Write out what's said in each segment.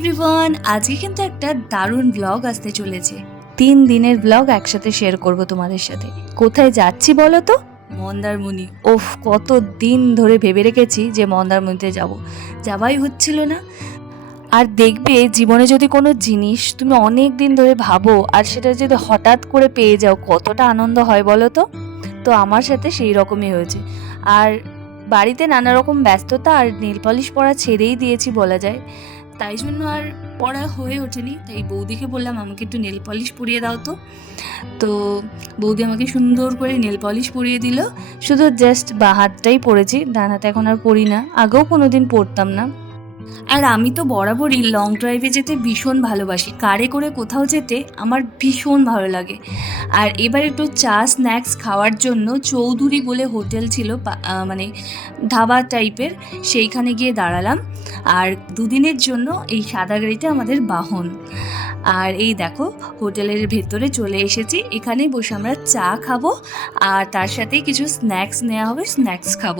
Everyone আজকে কিন্তু একটা দারুণ ব্লগ আসতে চলেছে। তিন দিনের ব্লগ একসাথে শেয়ার করব তোমাদের সাথে। কোথায় যাচ্ছি বলো তো? মন্দারমণি। ওফ, কত দিন ধরে ভেবে রেখেছি যে মন্দারমণিতে যাব। যাওয়াই হচ্ছিল না। আর দেখবে জীবনে যদি কোনো জিনিস তুমি অনেক দিন ধরে ভাবো, আর সেটা যদি হঠাৎ করে পেয়ে যাও, কতটা আনন্দ হয় বলো তো? তো আমার সাথে সেই রকমই হয়েছে। আর বাড়িতে নানা রকম ব্যস্ততা আর নীল পলিশ পরা ছেড়েই দিয়েছি বলা যায়। তাই জন্য আর পড়া হয়ে ওঠেনি। তাই বৌদিকে বললাম, আমাকে একটু নেল পলিশ পরিয়ে দাও তো। তো বৌদি আমাকে সুন্দর করে নেল পলিশ পরিয়ে দিল। শুধু জাস্ট বা হাতটাই পরেছি ডান হাতে এখন আর পরি না। আগেও কোনো দিন পরতাম না। আর আমি তো বরাবরই লং ড্রাইভে যেতে ভীষণ ভালোবাসি। কারে করে কোথাও যেতে আমার ভীষণ ভালো লাগে। আর এবার একটু চা স্ন্যাক্স খাওয়ার জন্য চৌধুরী বলে হোটেল ছিল মানে ধাবা টাইপের, সেইখানে গিয়ে দাঁড়ালাম। আর দুদিনের জন্য এই সাদা গাড়িটা আমাদের বাহন। আর এই দেখো, হোটেলের ভেতরে চলে এসেছি। এখানে বসে আমরা চা খাব, আর তার সাথে কিছু স্ন্যাক্স নেওয়া হবে স্ন্যাক্স খাব।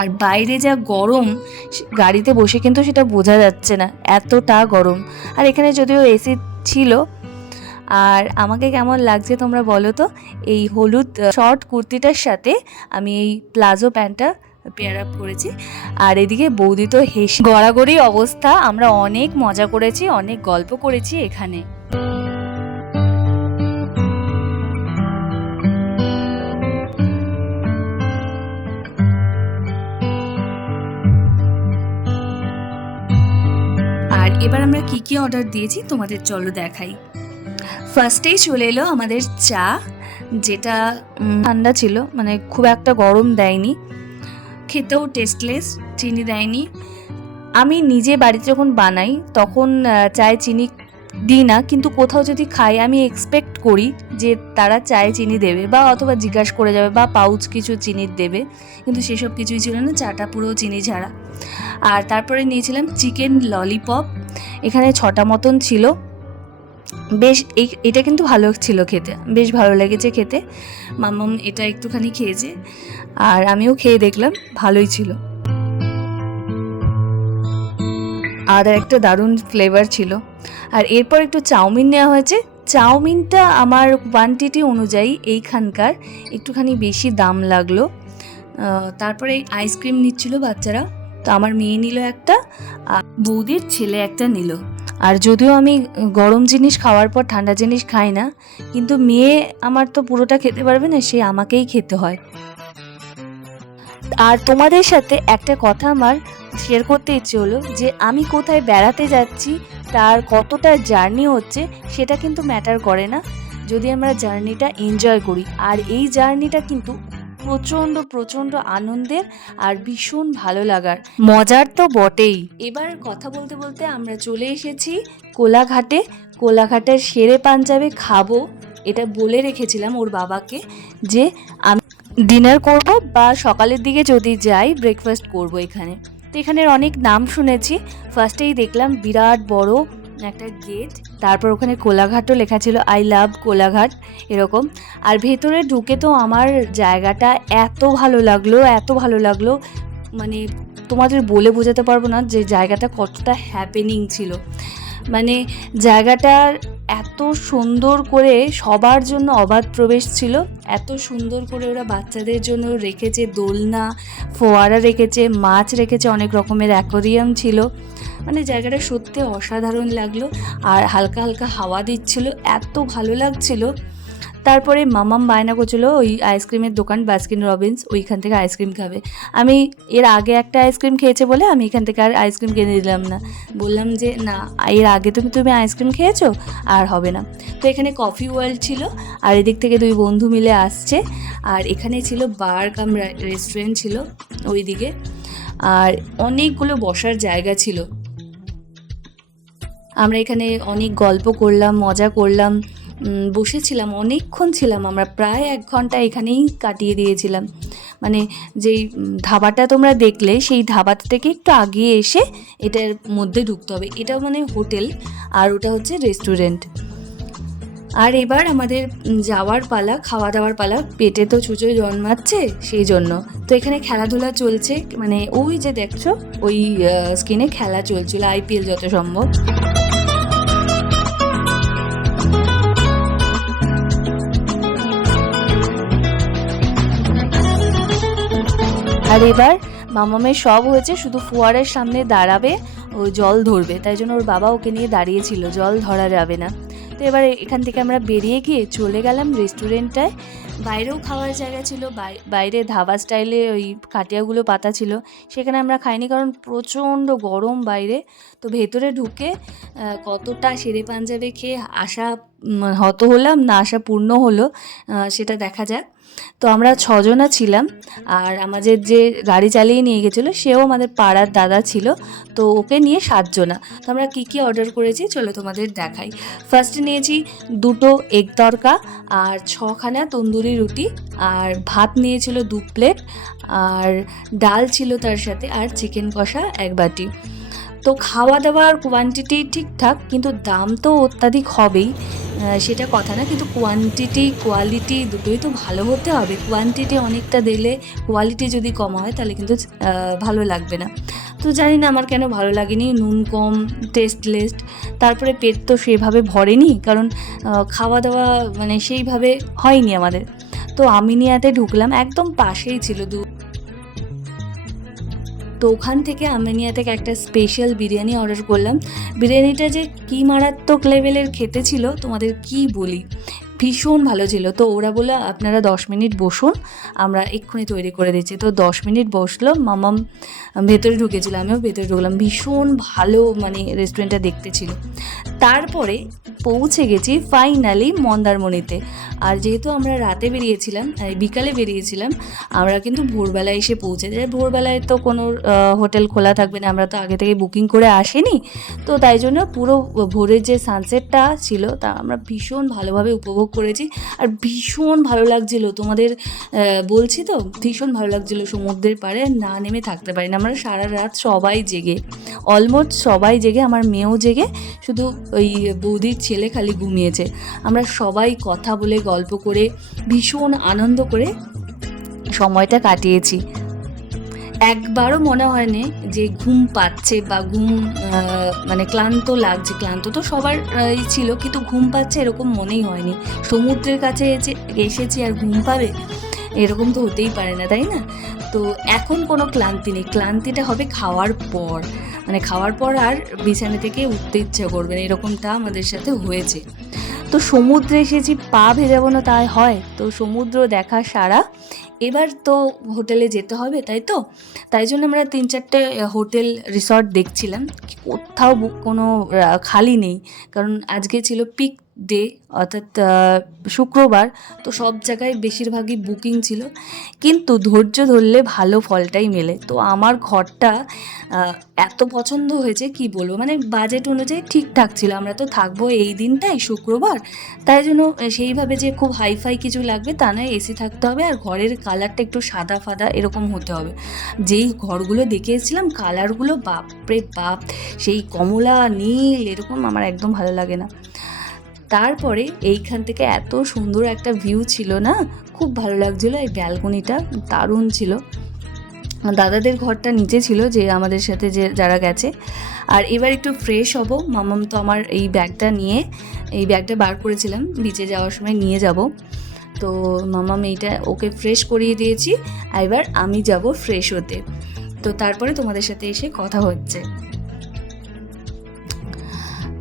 আর বাইরে যা গরম গাড়িতে বসে কিন্তু সেটা বোঝা যাচ্ছে না, এতটা গরম। আর এখানে যদিও এসি ছিল, আর আমাকে কেমন লাগছে তোমরা বলো তো? এই হলুদ শর্ট কুর্তিটার সাথে আমি এই প্লাজো প্যান্টটা পেয়ার আপ করেছি। আর এদিকে বৌদি তো হেসে, গড়াগড়ি অবস্থা, আমরা অনেক মজা করেছি, অনেক গল্প করেছি এখানে। এবার আমরা কি কি অর্ডার দিয়েছি তোমাদের চলো দেখাই। ফার্স্টেই চলে এলো আমাদের চা, যেটা ঠান্ডা ছিল মানে খুব একটা গরম দেয়নি। খেতেও টেস্টলেস চিনি দেয়নি। আমি নিজে বাড়িতে যখন বানাই, তখন চায়ে চিনি দিই না, কিন্তু কোথাও যদি খাই, আমি এক্সপেক্ট করি যে তারা চায়ে চিনি দেবে বা অথবা জিজ্ঞাসা করে যাবে বা পাউচ কিছু চিনির দেবে, কিন্তু সেসব কিছুই ছিল না, চাটা পুরো চিনি ছাড়া। আর তারপরে নিয়েছিলাম চিকেন ললিপপ এখানে ছটা মতন ছিল। বেশ, এই, এটা কিন্তু ভালো ছিল খেতে, বেশ ভালো লেগেছে খেতে। মাম্মাম এটা একটুখানি খেয়েছে, আর আমিও খেয়ে দেখলাম, ভালোই ছিল। আর একটা দারুণ ফ্লেভার ছিল। আর এরপর একটু চাউমিন নেওয়া হয়েছে। চাউমিনটা আমার কোয়ান্টিটি অনুযায়ী এইখানকার একটুখানি বেশি দাম লাগল। তারপরে আইসক্রিম নিচ্ছিল বাচ্চারা। তো আমার মেয়ে নিল একটা, আর বৌদির ছেলে একটা নিল। আর যদিও আমি গরম জিনিস খাওয়ার পর ঠান্ডা জিনিস খাই না, কিন্তু মেয়ে আমার তো পুরোটা খেতে পারবে না, সে আমাকেই খেতে হয়। আর তোমাদের সাথে একটা কথা আমার শেয়ার করতে ইচ্ছে হলো যে আমি কোথায় বেড়াতে যাচ্ছি, তার কতটা জার্নি হচ্ছে, সেটা কিন্তু ম্যাটার করে না। যদি আমরা জার্নিটা এনজয় করি, আর এই জার্নিটা কিন্তু প্রচণ্ড প্রচণ্ড আনন্দের আর ভীষণ ভালো লাগার। মজার তো বটেই। এবার কথা বলতে বলতে আমরা চলে এসেছি কোলাঘাটে। কোলাঘাটের সেরে পাঞ্জাবে খাব, এটা বলে রেখেছিলাম ওর বাবাকে যে আমি ডিনার করব বা সকালের দিকে যদি যাই ব্রেকফাস্ট করব এখানে। তো এখানের অনেক নাম শুনেছি। ফার্স্টেই দেখলাম বিরাট বড় একটা গেট তারপর ওখানে কোলাঘাটও লেখা ছিল আই লাভ কোলাঘাট এরকম। আর ভেতরে ঢুকে তো আমার জায়গাটা এত ভালো লাগল, এত ভালো লাগল। মানে তোমাদের বলে বোঝাতে পারব না যে জায়গাটা কতটা হ্যাপেনিং ছিল। মানে জায়গাটার এত সুন্দর করে সবার জন্য অবাধ প্রবেশ ছিল। এত সুন্দর করে ওরা বাচ্চাদের জন্য রেখেছে দোলনা, ফোয়ারা রেখেছে, মাছ রেখেছে, অনেক রকমের অ্যাকোরিয়াম ছিল। মানে জায়গাটা সত্যি অসাধারণ লাগল আর হালকা হালকা হাওয়া দিচ্ছিল। এত ভালো লাগছিল। তারপরে মামাম বায়না করছিল, ওই আইসক্রিমের দোকান বাস্কিন রবিন্স, ওইখান থেকে আইসক্রিম খাবে। আমি এর আগে একটা আইসক্রিম খেয়েছে বলে আমি এখান থেকে আর আইসক্রিম কিনে দিলাম না। বললাম যে, না, এর আগে তুমি তুমি আইসক্রিম খেয়েছো, আর হবে না। তো এখানে কফি ওয়ার্ল্ড ছিল, আর এদিক থেকে দুই বন্ধু মিলে আসছে, আর এখানে ছিল বার কাম রেস্টুরেন্ট ছিল ওইদিকে, আর অনেকগুলো বসার জায়গা ছিল। আমরা এখানে অনেক গল্প করলাম, মজা করলাম। বসেছিলাম, অনেকক্ষণ ছিলাম আমরা, প্রায় এক ঘণ্টা এখানেই কাটিয়ে দিয়েছিলাম। মানে যেই ধাবাটা তোমরা দেখলে, সেই ধাবাটা থেকে একটু আগিয়ে এসে এটার মধ্যে ঢুকতে হবে। এটা মানে হোটেল, আর ওটা হচ্ছে রেস্টুরেন্ট। আর এবার আমাদের যাওয়ার পালা খাওয়া দাওয়ার পালা, পেটে তো ছুঁচো জন্মাচ্ছে সেই জন্য। তো এখানে খেলাধুলা চলছে মানে ওই যে দেখছ, ওই স্ক্রিনে খেলা চলছিল আইপিএল যত সম্ভব। আর এবার মামামের সব হয়েছে, শুধু ফোয়ারের সামনে দাঁড়াবে, ও জল ধরবে। তাই জন্য ওর বাবা ওকে নিয়ে দাঁড়িয়েছিল, জল ধরা যাবে না। তো এবার এখান থেকে আমরা বেরিয়ে গিয়ে চলে গেলাম রেস্টুরেন্টটায়। বাইরেও খাওয়ার জায়গা ছিল বাইরে ধাবা স্টাইলে ওই কাটিয়াগুলো পাতা ছিল। সেখানে আমরা খাইনি কারণ প্রচণ্ড গরম বাইরে। তো ভেতরে ঢুকে কতটা সেরে পাঞ্জাবে খেয়ে আশা হত হলাম, না আশা পূর্ণ হলো সেটা দেখা যাক। তো আমরা ছজনা ছিলাম আর আমাদের যে গাড়ি চালিয়ে নিয়ে গেছিল সেও আমাদের পাড়ার দাদা ছিল, তো ওকে নিয়ে সাতজনা। তো আমরা কী কী অর্ডার করেছি চলো তোমাদের দেখাই। ফার্স্টে নিয়েছি দুটো এগ তরকা আর ছখানা তন্দুরি রুটি আর ভাত নিয়েছিল দু প্লেট আর ডাল ছিল তার সাথে আর চিকেন কষা এক বাটি। তো খাওয়া দাওয়ার কোয়ান্টিটি ঠিকঠাক, কিন্তু দাম তো অত্যাধিক হবেই। সেটা কথা না, কিন্তু কোয়ান্টিটি কোয়ালিটি দুটোই তো ভালো হতে হবে। কোয়ান্টিটি অনেকটা দিলে কোয়ালিটি যদি কম হয়, তাহলে কিন্তু ভালো লাগবে না। তো জানি না আমার কেন ভালো লাগেনি, নুন কম টেস্টলেস তারপরে পেট তো সেভাবে ভরেনি, কারণ খাওয়া দাওয়া মানে সেইভাবে হয়নি আমাদের। তো আমিনিয়াতে ঢুকলাম, একদম পাশেই ছিল দু তো ওখান থেকে আমিনিয়া থেকে একটা স্পেশাল বিরিয়ানি অর্ডার করলাম। বিরিয়ানিটা যে কী মারাত্মক লেভেলের খেতে ছিল, তোমাদের কি বলি? ভীষণ ভালো ছিল। তো ওরা বলে আপনারা দশ মিনিট বসুন, আমরা এক্ষুনি তৈরি করে দিচ্ছি। তো দশ মিনিট বসল, মামাম ভেতরে ঢুকেছিল, আমিও ভেতরে ঢুকলাম। ভীষণ ভালো মানে রেস্টুরেন্টটা দেখতে ছিল। তারপরে পৌঁছে গেছি ফাইনালি মন্দারমণিতে। আর যেহেতু আমরা রাতে বেরিয়েছিলাম বিকালে বেরিয়েছিলাম, আমরা কিন্তু ভোরবেলায় এসে পৌঁছে যাই। ভোরবেলায় তো কোনো হোটেল খোলা থাকবে না, আমরা তো আগে থেকে বুকিং করে আসিনি। তো তাই জন্য পুরো ভোরের যে সানসেটটা ছিল, তা আমরা ভীষণ ভালোভাবে উপভোগ করেছি। আর ভীষণ ভালো লাগছিল। তোমাদের বলছি তো, ভীষণ ভালো লাগছিল সমুদ্রের পাড়ে। না নেমে থাকতে পারি না। আমরা সারা রাত সবাই জেগে অলমোস্ট সবাই জেগে, আমার মেয়েও জেগে, শুধু ওই বৌদির ছেলে খালি ঘুমিয়েছে। আমরা সবাই কথা বলে, গল্প করে, ভীষণ আনন্দ করে সময়টা কাটিয়েছি। একবারও মনে হয়নি যে ঘুম পাচ্ছে বা ঘুম মানে ক্লান্ত লাগছে। ক্লান্ত তো সবার ছিল, কিন্তু ঘুম পাচ্ছে এরকম মনেই হয়নি। সমুদ্রের কাছে এসে- এসেছি আর ঘুম পাবে, এরকম তো হতেই পারে না, তাই না? তো এখন কোনো ক্লান্তি নেই। ক্লান্তিটা হবে খাওয়ার পর। মানে খাওয়ার পর আর বিছানা থেকে উঠতে ইচ্ছা করবে না, এরকমটা আমাদের সাথে হয়েছে। তো সমুদ্রে এসেছি, পা ভেজাবো না তাই হয়। তো সমুদ্র দেখা সারা। এবার তো হোটেলে যেতে হবে, তাই তো? তাই জন্য আমরা তিন চারটে হোটেল, রিসর্ট দেখছিলাম। কোথাও কোনো খালি নেই। কারণ আজকে ছিল পিক ডে অর্থাৎ শুক্রবার, তো সব জায়গায় বেশিরভাগই বুকিং ছিল। কিন্তু ধৈর্য ধরলে ভালো ফলটাই মেলে। তো আমার ঘরটা এত পছন্দ হয়েছে, কি বলব? মানে বাজেট অনুযায়ী ঠিকঠাক ছিল। আমরা তো থাকব এই দিনটাই, শুক্রবার। তাই জন্য সেইভাবে যে খুব হাইফাই কিছু লাগবে, তা নয়, এসি থাকতে হবে। আর ঘরের কালারটা একটু সাদা ফাদা এরকম হতে হবে। যেই ঘরগুলো দেখে এসেছিলাম কালারগুলো বাপরে বাপ! সেই কমলা, নীল, এরকম আমার একদম ভালো লাগে না। তারপরে এইখান থেকে এত সুন্দর একটা ভিউ ছিল না? খুব ভালো লাগছিল, এই ব্যালকনিটা দারুণ ছিল। দাদাদের ঘরটা নিচে ছিল যে আমাদের সাথে যে যারা গেছে। আর এবার একটু ফ্রেশ হব। মামাম তো আমার এই ব্যাগটা নিয়ে, এই ব্যাগটা বার করেছিলাম বিচে যাওয়ার সময় নিয়ে যাব। তো মামাম এইটা ওকে ফ্রেশ করিয়ে দিয়েছি। এবার আমি যাব ফ্রেশ হতে। তো তারপরে তোমাদের সাথে এসে কথা হচ্ছে।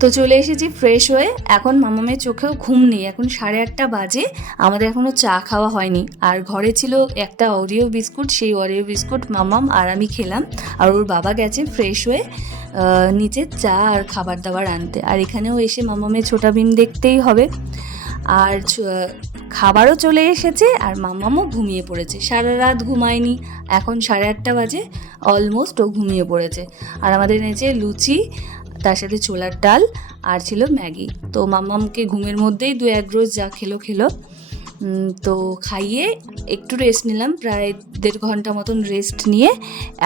তো চলে এসেছি ফ্রেশ হয়ে। এখন মামামের চোখেও ঘুম নেই। এখন সাড়ে আটটা বাজে। আমাদের এখনও চা খাওয়া হয়নি। আর ঘরে ছিল একটা অরিও বিস্কুট সেই অরিও বিস্কুট মামাম আর আমি খেলাম। আর ওর বাবা গেছে ফ্রেশ হয়ে নিচে চা আর খাবার দাবার আনতে। আর এখানেও এসে মামামের ছোটা বিম দেখতেই হবে। আর খাবারও চলে এসেছে আর মামামও ঘুমিয়ে পড়েছে। সারা রাত ঘুমায়নি। এখন সাড়ে আটটা বাজে। অলমোস্ট ও ঘুমিয়ে পড়েছে। আর আমাদের এনেছে লুচি তার সাথে ছোলার ডাল আর ছিল ম্যাগি। তো মামামকে ঘুমের মধ্যেই দু এক রোজ যা খেলো খেলো। তো খাইয়ে একটু রেস্ট নিলাম, প্রায় দেড় ঘণ্টা মতন রেস্ট নিয়ে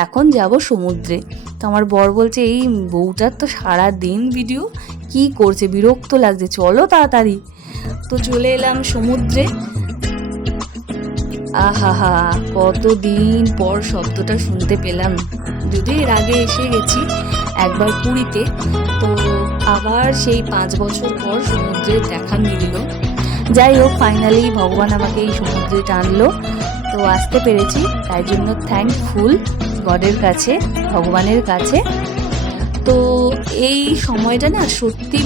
এখন যাব সমুদ্রে। তো আমার বর বলছে, এই বউটার তো সারা দিন ভিডিও কি করছে? বিরক্ত লাগছে। চলো তাড়াতাড়ি। তো চলে এলাম সমুদ্রে। আহা হা কতদিন পর শব্দটা শুনতে পেলাম। যদি এর আগে এসে গেছি একবার পুরীতে, তো আবার সেই পাঁচ বছর পর সমুদ্রের দেখা মিলল। যাই হোক ফাইনালি ভগবান আমাকে এই সমুদ্রে টানলো। তো আসতে পেরেছি, তাই জন্য থ্যাংকফুল গডের কাছে, ভগবানের কাছে। তো এই সময়টা না সত্যি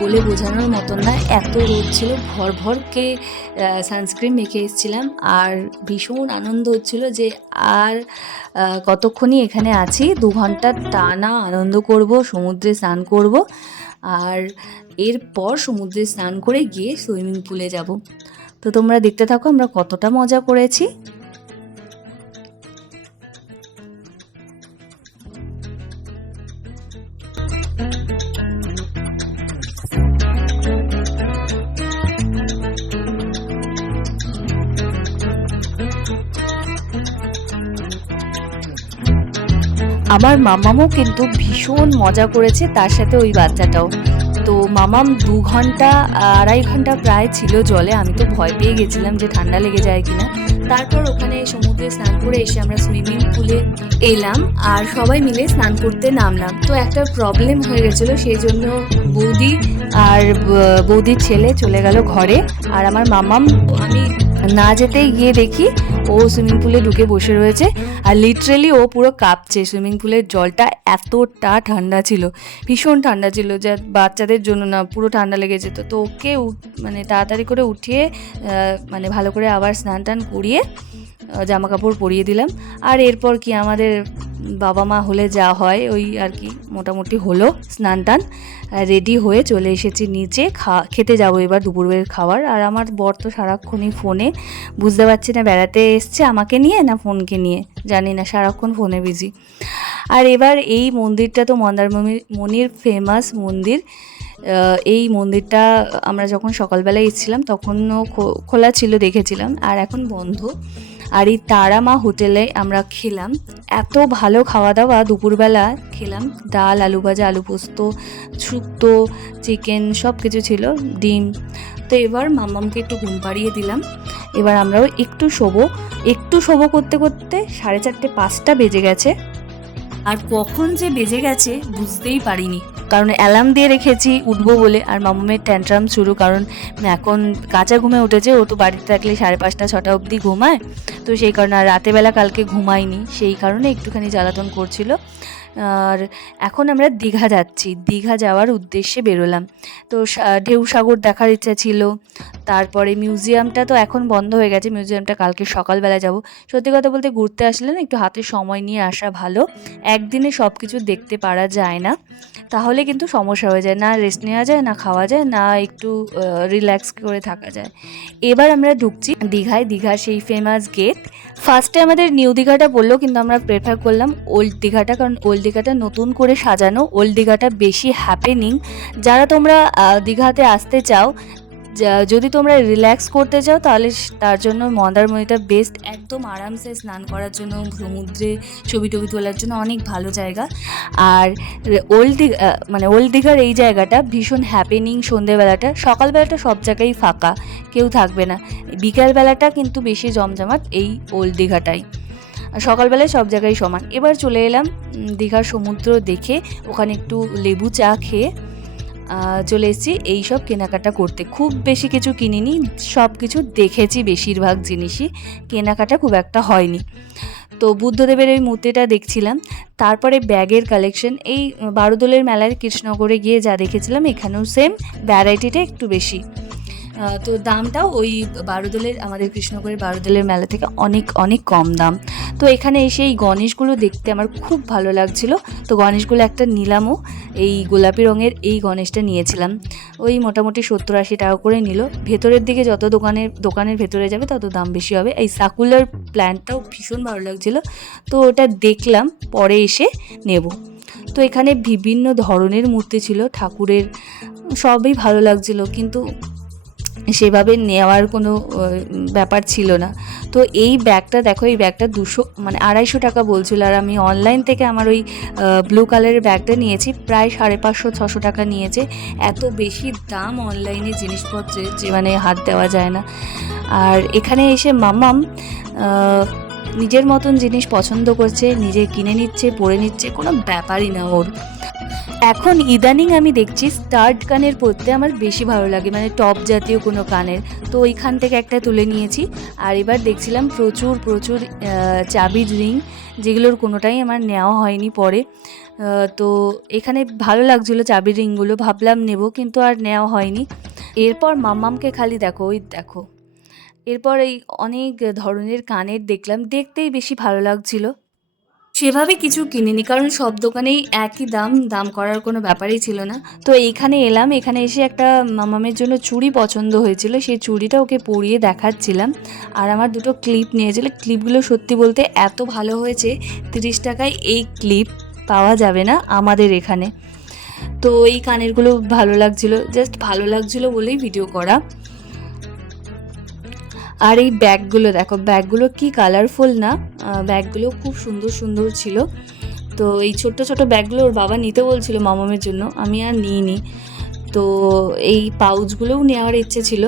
বলে বোঝানোর মতন না। এত রোদ ছিল, ভর ভরকে সানস্ক্রিন মেখে এসেছিলাম। আর ভীষণ আনন্দ হচ্ছিল যে আর কতক্ষণই এখানে আছি, দু ঘণ্টা টানা আনন্দ করব, সমুদ্রে স্নান করব। আর এরপর সমুদ্রে স্নান করে গিয়ে সুইমিং পুলে যাব। তো তোমরা দেখতে থাকো, আমরা কতটা মজা করেছি। আমার মামামও কিন্তু ভীষণ মজা করেছে তার সাথে ওই বাচ্চাটাও। তো মামাম দু ঘণ্টা, আড়াই ঘণ্টা প্রায় ছিল জলে, আমি তো ভয় পেয়ে গেছিলাম যে ঠান্ডা লেগে যায় কিনা। তারপর ওখানে সমুদ্রে স্নান করে এসে আমরা সুইমিং পুলে এলাম আর সবাই মিলে স্নান করতে নামলাম। তো একটা প্রবলেম হয়ে গেছিল, সেই জন্য বৌদি আর বৌদির ছেলে চলে গেল ঘরে। আর আমার মামাম, আমি না যেতেই গিয়ে দেখি ও সুইমিং পুলে ঢুকে বসে রয়েছে। আর লিটারেলি ও পুরো কাঁপছে। সুইমিং পুলের জলটা এতটা ঠান্ডা ছিল। ভীষণ ঠান্ডা ছিল যা বাচ্চাদের জন্য না, পুরো ঠান্ডা লেগে যেত তো ওকে মানে তাড়াতাড়ি করে উঠিয়ে মানে ভালো করে আবার স্নান টান করিয়ে জামা কাপড় পরিয়ে দিলাম। আর এরপর কি আমাদের বাবা মা হলে যা হয়, ওই আর কি মোটামুটি হলো স্নান টান। রেডি হয়ে চলে এসেছি নিচে। খা, খেতে যাব এবার দুপুরবেলার খাবার। আর আমার বর তো সারাক্ষণই ফোনে। বুঝতে পারছি না বেড়াতে এসছে আমাকে নিয়ে না ফোনকে নিয়ে। জানি না, সারাক্ষণ ফোনে বিজি আর এবার এই মন্দিরটা তো মন্দারমণি মণির ফেমাস মন্দির। এই মন্দিরটা আমরা যখন সকালবেলায় এসেছিলাম, তখনও খোলা ছিল দেখেছিলাম। আর এখন বন্ধ। আর এই তারা মা হোটেলে আমরা খেলাম। এত ভালো খাওয়া দাওয়া দুপুরবেলা খেলাম। ডাল, আলু ভাজা, আলু পোস্ত শুক্তো চিকেন সব কিছু ছিল, ডিম। তো এবার মামামকে একটু ঘুম পাড়িয়ে দিলাম। এবার আমরাও একটু শোবো। একটু শোবো করতে করতে সাড়ে চারটে পাঁচটা বেজে গেছে। আর কখন যে বেজে গেছে বুঝতেই পারিনি। কারণ অ্যালার্ম দিয়ে রেখেছি, উঠবো বলে। আর মামুমের ট্যান্ট্রাম শুরু, কারণ এখন কাঁচা ঘুমে উঠেছে। ও তো বাড়িতে থাকলে সাড়ে পাঁচটা, ছটা অবধি ঘুমায়। তো সেই কারণে আর রাতেবেলা কালকে ঘুমায়নি। সেই কারণে একটুখানি জ্বালাতন করছিল। আর এখন আমরা দীঘা যাচ্ছি। দীঘা যাওয়ার উদ্দেশ্যে বেরোলাম। তো ঢেউ সাগর দেখার ইচ্ছা ছিল। তারপরে মিউজিয়ামটা তো এখন বন্ধ হয়ে গেছে। মিউজিয়ামটা কালকে সকালবেলা যাব। সত্যি কথা বলতে ঘুরতে আসলে না একটু হাতে সময় নিয়ে আসা ভালো। একদিনে সব কিছু দেখতে পারা যায় না। তাহলে কিন্তু সমস্যা হয়ে যায়। না রেস্ট নেওয়া যায়, না খাওয়া যায়, না একটু রিল্যাক্স করে থাকা যায়। এবার আমরা ঢুকছি দীঘায়। দীঘার সেই ফেমাস গেট ফার্স্টে আমাদের নিউ দীঘাটা বলল, কিন্তু আমরা প্রেফার করলাম ওল্ড দীঘাটা। কারণ ওল্ড দীঘাটা নতুন করে সাজানো ওল্ড দীঘাটা বেশি হ্যাপেনিং যারা তোমরা দীঘাতে আসতে চাও যদি তোমরা রিল্যাক্স করতে চাও, তাহলে তার জন্য মন্দারমণিটা বেস্ট একদম আরামসে স্নান করার জন্য সমুদ্রে ছবি টবি তোলার জন্য অনেক ভালো জায়গা। আর ওল্ড দীঘা মানে ওল্ড দীঘার এই জায়গাটা ভীষণ হ্যাপেনিং সন্ধেবেলাটা। সকালবেলাটা সব জায়গায় ফাঁকা, কেউ থাকবে না। বিকালবেলাটা কিন্তু বেশি জমজমাট এই ওল্ড দীঘাটাই সকালবেলায় সব জায়গায় সমান। এবার চলে এলাম দীঘার সমুদ্র দেখে, ওখানে একটু লেবু চা খেয়ে চলে এসেছি এই সব কেনাকাটা করতে। খুব বেশি কিছু কিনিনি, সব কিছু দেখেছি বেশিরভাগ জিনিসই, কেনাকাটা খুব একটা হয়নি। তো বুদ্ধদেবের ওই মূর্তিটা দেখছিলাম, তারপরে ব্যাগের কালেকশন এই বারোদোলের মেলায় কৃষ্ণনগরে গিয়ে যা দেখেছিলাম, এখানেও সেম ভ্যারাইটিটা একটু বেশি। তো দামটাও ওই বারুদোলের, আমাদের কৃষ্ণনগরের বারুদোলের মেলা থেকে অনেক অনেক কম দাম। তো এখানে এসে এই গণেশগুলো দেখতে আমার খুব ভালো লাগছিল। তো গণেশগুলো একটা নিলামও, এই গোলাপি রঙের এই গণেশটা নিয়েছিলাম। ওই মোটামুটি সত্তর আশি টাকা করে নিল। ভেতরের দিকে যত দোকানের দোকানের ভেতরে যাবে তত দাম বেশি হবে। এই সাকুলার প্ল্যান্টটাও ভীষণ ভালো লাগছিল। তো ওটা দেখলাম, পরে এসে নেব। তো এখানে বিভিন্ন ধরনের মূর্তি ছিল, ঠাকুরের, সবই ভালো লাগছিল। কিন্তু সেভাবে নেওয়ার কোনো ব্যাপার ছিল না। তো এই ব্যাগটা দেখো, এই ব্যাগটা দুশো মানে আড়াইশো টাকা বলছিল। আর আমি অনলাইন থেকে আমার ওই ব্লু কালারের ব্যাগটা নিয়েছি, প্রায় সাড়ে পাঁচশো, ছশো টাকা নিয়েছে। এত বেশি দাম অনলাইনে জিনিসপত্রের যে মানে হাত দেওয়া যায় না। আর এখানে এসে মামাম নিজের মতন জিনিস পছন্দ করছে, নিজে কিনে নিচ্ছে, পরে নিচ্ছে, কোনো ব্যাপারই না ওর। এখন ইদানিং আমি দেখছি স্টার্ট কানের পরতে আমার বেশি ভালো লাগে মানে টপ জাতীয় কোনো কানের তো ওইখান থেকে একটা তুলে নিয়েছি। আর এবার দেখছিলাম প্রচুর প্রচুর চাবির রিং, যেগুলোর কোনোটাই আমার নেওয়া হয়নি পরে। তো এখানে ভালো লাগছিল চাবির রিংগুলো, ভাবলাম নেব কিন্তু আর নেওয়া হয়নি। এরপর মাম্মামকে খালি দেখো, ওই দেখো। এরপর এই অনেক ধরনের কানের দেখলাম, দেখতেই বেশি ভালো লাগছিল। সেভাবে কিছু কিনিনি, কারণ সব দোকানেই একই দাম দাম করার কোনো ব্যাপারই ছিল না। তো এইখানে এলাম, এখানে এসে একটা মামামের জন্য চুড়ি পছন্দ হয়েছিল, সেই চুড়িটা ওকে পরিয়ে দেখাচ্ছিলাম। আর আমার দুটো ক্লিপ নিয়েছিল, ক্লিপগুলো সত্যি বলতে এত ভালো হয়েছে, তিরিশ টাকায় এই ক্লিপ পাওয়া যাবে না আমাদের এখানে। তো এই কানেরগুলো ভালো লাগছিল, জাস্ট ভালো লাগছিল বলেই ভিডিও করা। আর এই ব্যাগগুলো দেখো, ব্যাগগুলো কি কালারফুল না? ব্যাগগুলো খুব সুন্দর সুন্দর ছিল। তো এই ছোট্ট ছোট ব্যাগগুলো ওর বাবা নিতে বলছিল মামামের জন্য, আমি আর নিইনি। তো এই পাউচগুলোও নেওয়ার ইচ্ছে ছিল।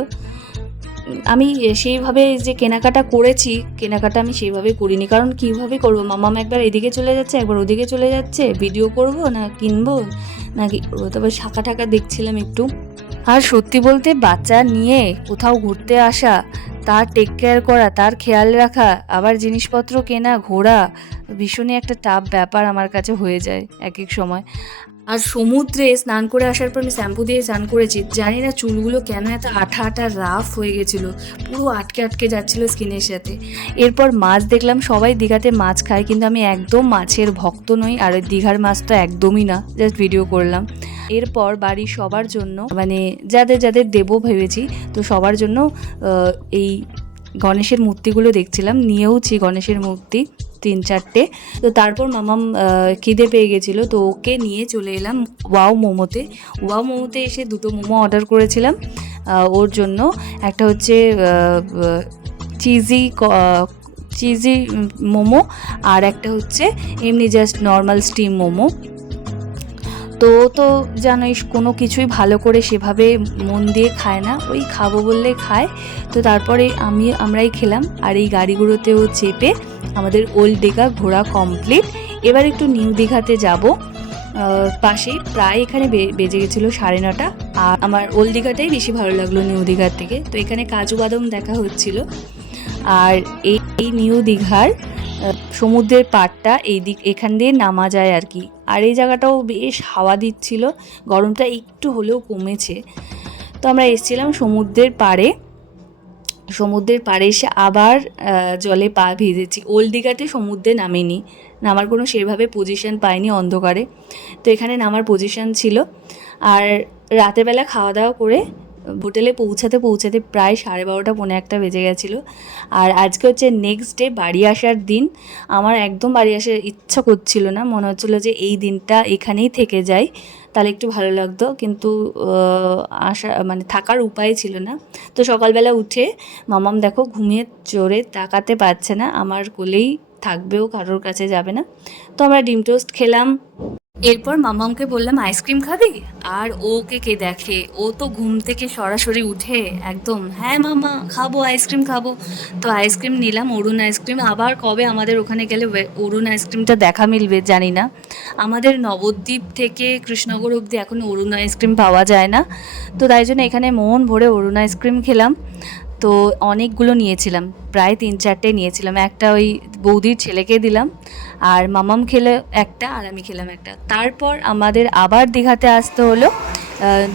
আমি সেইভাবে যে কেনাকাটা করেছি, কেনাকাটা আমি সেইভাবে করিনি। কারণ কীভাবে করব? মামাম একবার এদিকে চলে যাচ্ছে, একবার ওদিকে চলে যাচ্ছে ভিডিও করব না কিনবো? নাকি তবে শাখা টাকা দেখছিলাম একটু। আর সত্যি বলতে বাচ্চা নিয়ে কোথাও ঘুরতে আসা তার টেক কেয়ার করা, তার খেয়াল রাখা, আবার জিনিসপত্র কেনা, ঘোরা, ভীষণই একটা টাফ ব্যাপার আমার কাছে হয়ে যায় এক এক সময়। আর সমুদ্রে স্নান করে আসার পর আমি শ্যাম্পু দিয়ে স্নান করেছি। জানি না চুলগুলো কেন এত আঠা আঠা রাফ হয়ে গেছিল। পুরো আটকে আটকে যাচ্ছিল স্কিনের সাথে। এরপর মাছ দেখলাম, সবাই দীঘাতে মাছ খায়, কিন্তু আমি একদম মাছের ভক্ত নই, আর ওই দীঘার মাছ তো একদমই না। জাস্ট ভিডিও করলাম। এরপর বাড়ির সবার জন্য মানে যাদের যাদের দেবো ভেবেছি, তো সবার জন্য এই গণেশের মূর্তিগুলো দেখছিলাম, নিয়েওছি গণেশের মূর্তি তিন চারটে। তো তারপর মামাম খিদে পেয়ে গেছিল, তো ওকে নিয়ে চলে এলাম ওয়াও মোমোতে। ওয়াও মোমোতে এসে দুটো মোমো অর্ডার করেছিলাম ওর জন্য। একটা হচ্ছে চিজি চিজি মোমো, আর একটা হচ্ছে এমনি জাস্ট নর্মাল স্টিম মোমো। তো তো জানোই কোনো কিছুই ভালো করে সেভাবে মন দিয়ে খায় না। ওই খাব বললে খায়। তো তারপরে আমি, আমরাই খেলাম। আর এই গাড়িগুলোতেও চেপে আমাদের ওল্ড দীঘা ঘোরা কমপ্লিট এবার একটু নিউ দীঘাতে যাব। পাশেই প্রায় এখানে বেজে গেছিল সাড়ে নটা। আর আমার ওল্ড দীঘাটাই বেশি ভালো লাগল নিউ দীঘার থেকে। তো এখানে কাজু বাদাম দেখা হচ্ছিল। আর এই নিউ দীঘার সমুদ্রের পাড়টা এই দিক এখান দিয়ে নামা যায় আর কি। আর এই জায়গাটাও বেশ হাওয়া দিচ্ছিল, গরমটা একটু হলেও কমেছে। তো আমরা এসেছিলাম সমুদ্রের পাড়ে। সমুদ্রের পাড়ে এসে আবার জলে পা ভিজেছি। ওল্ড দীঘাতে সমুদ্রে নামিনি। নামার কোনো সেভাবে পজিশন পাইনি অন্ধকারে। তো এখানে নামার পজিশন ছিল। আর রাতেরবেলা খাওয়া দাওয়া করে হোটেলে পৌঁছাতে পৌঁছাতে প্রায় সাড়ে বারোটা, পৌনে একটা বেজে গেছিল। আর আজকে হচ্ছে নেক্সট ডে বাড়ি আসার দিন। আমার একদম বাড়ি আসার ইচ্ছা করছিল না। মনে হচ্ছিল যে এই দিনটা এখানেই থেকে যাই। তাহলে একটু ভালো লাগতো। কিন্তু আসা মানে থাকার উপায় ছিল না। তো সকালবেলা উঠে মামাম দেখো ঘুমিয়ে চড়ে তাকাতে পারছে না। আমার কোলেই থাকবেও, কারোর কাছে যাবে না। তো আমরা ডিম টোস্ট খেলাম। এরপর মামামকে বললাম, আইসক্রিম খাবি? আর ওকে কে দেখে, ও তো ঘুম থেকে সরাসরি উঠে একদম হ্যাঁ মামা, খাব, আইসক্রিম খাব। তো আইসক্রিম নিলাম, অরুণ আইসক্রিম। আবার কবে আমাদের ওখানে গেলে অরুণ আইসক্রিমটা দেখা মিলবে জানি না। আমাদের নবদ্বীপ থেকে কৃষ্ণনগর অবধি এখন অরুণ আইসক্রিম পাওয়া যায় না। তো তাই জন্য এখানে মন ভরে অরুণ আইসক্রিম খেলাম। তো অনেকগুলো নিয়েছিলাম, প্রায় তিন চারটে নিয়েছিলাম। একটা ওই বৌদির ছেলেকে দিলাম। আর মামাম খেলে একটা, আর আমি খেলাম একটা। তারপর আমাদের আবার দীঘাতে আসতে হলো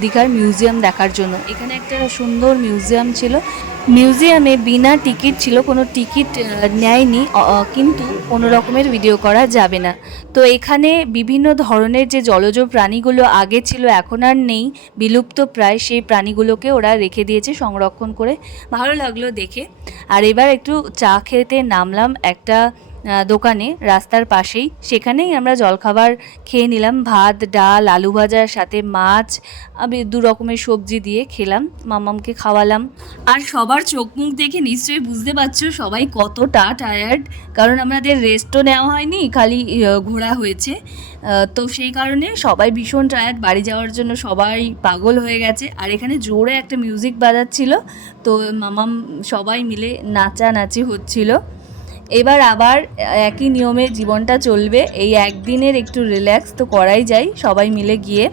দীঘার মিউজিয়াম দেখার জন্য। এখানে একটা সুন্দর মিউজিয়াম ছিল। মিউজিয়ামে বিনা টিকিট ছিল, কোনো টিকিট নেয়নি কিন্তু কোনো রকমের ভিডিও করা যাবে না। তো এখানে বিভিন্ন ধরনের যে জলজ প্রাণীগুলো আগে ছিল, এখন আর নেই, বিলুপ্ত প্রায় সেই প্রাণীগুলোকে ওরা রেখে দিয়েছে সংরক্ষণ করে। ভালো লাগল দেখে। আর এবার একটু চা খেতে নামলাম একটা দোকানে, রাস্তার পাশেই। সেখানেই আমরা জলখাবার খেয়ে নিলাম। ভাত, ডাল, আলু ভাজার সাথে মাছ দু রকমের সবজি দিয়ে খেলাম, মামামকে খাওয়ালাম। আর সবার চোখ মুখ দেখে নিশ্চয়ই বুঝতে পারছ সবাই কতটা টায়ার্ড কারণ আমাদের রেস্টও নেওয়া হয়নি, খালি ঘোরা হয়েছে। তো সেই কারণে সবাই ভীষণ টায়ার্ড বাড়ি যাওয়ার জন্য সবাই পাগল হয়ে গেছে। আর এখানে জোরে একটা মিউজিক বাজাচ্ছিল, তো মামাম সবাই মিলে নাচানাচি হচ্ছিল। এবার আবার একই নিয়মে জীবনটা চলবে। এই একদিনের একটু রিল্যাক্স তো করাই যায় সবাই মিলে গিয়ে।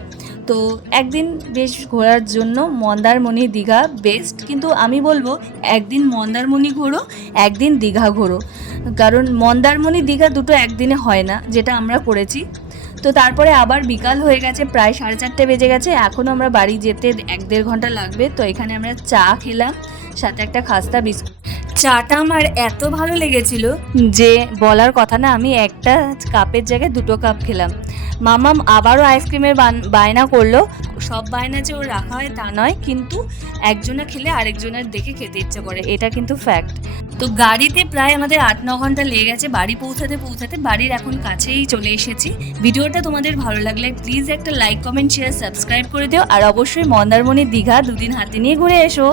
তো একদিন বেশ ঘোরার জন্য মন্দারমণি, দীঘা বেস্ট কিন্তু আমি বলব, একদিন মন্দারমণি ঘোরো, একদিন দীঘা ঘোরো। কারণ মন্দারমণি, দীঘা দুটো একদিনে হয় না, যেটা আমরা করেছি। তো তারপরে আবার বিকাল হয়ে গেছে, প্রায় সাড়ে চারটে বেজে গেছে। এখনও আমরা বাড়ি যেতে এক দেড় ঘণ্টা লাগবে। তো এখানে আমরা চা খেলাম, সাথে একটা খাস্তা বিস্কুট চাটা আমার এত ভালো লেগেছিল যে বলার কথা না, আমি একটা কাপের জায়গায় দুটো কাপ খেলাম। মামাম আবারও আইসক্রিমের বায়না করল। সব বায়না যে ওর রাখা হয় তা নয়, কিন্তু একজনা খেলে আরেকজনের দেখে খেতে ইচ্ছে করে, এটা কিন্তু ফ্যাক্ট তো গাড়িতে প্রায় আমাদের আট, ন ঘণ্টা লেগে গেছে, বাড়ি পৌঁছাতে পৌঁছাতে বাড়ির এখন কাছেই চলে এসেছি। ভিডিওটা তোমাদের ভালো লাগলে প্লিজ একটা লাইক কমেন্ট শেয়ার সাবস্ক্রাইব করে দিও, আর অবশ্যই মন্দারমণি দীঘা দুদিন হাতে নিয়ে ঘুরে এসো।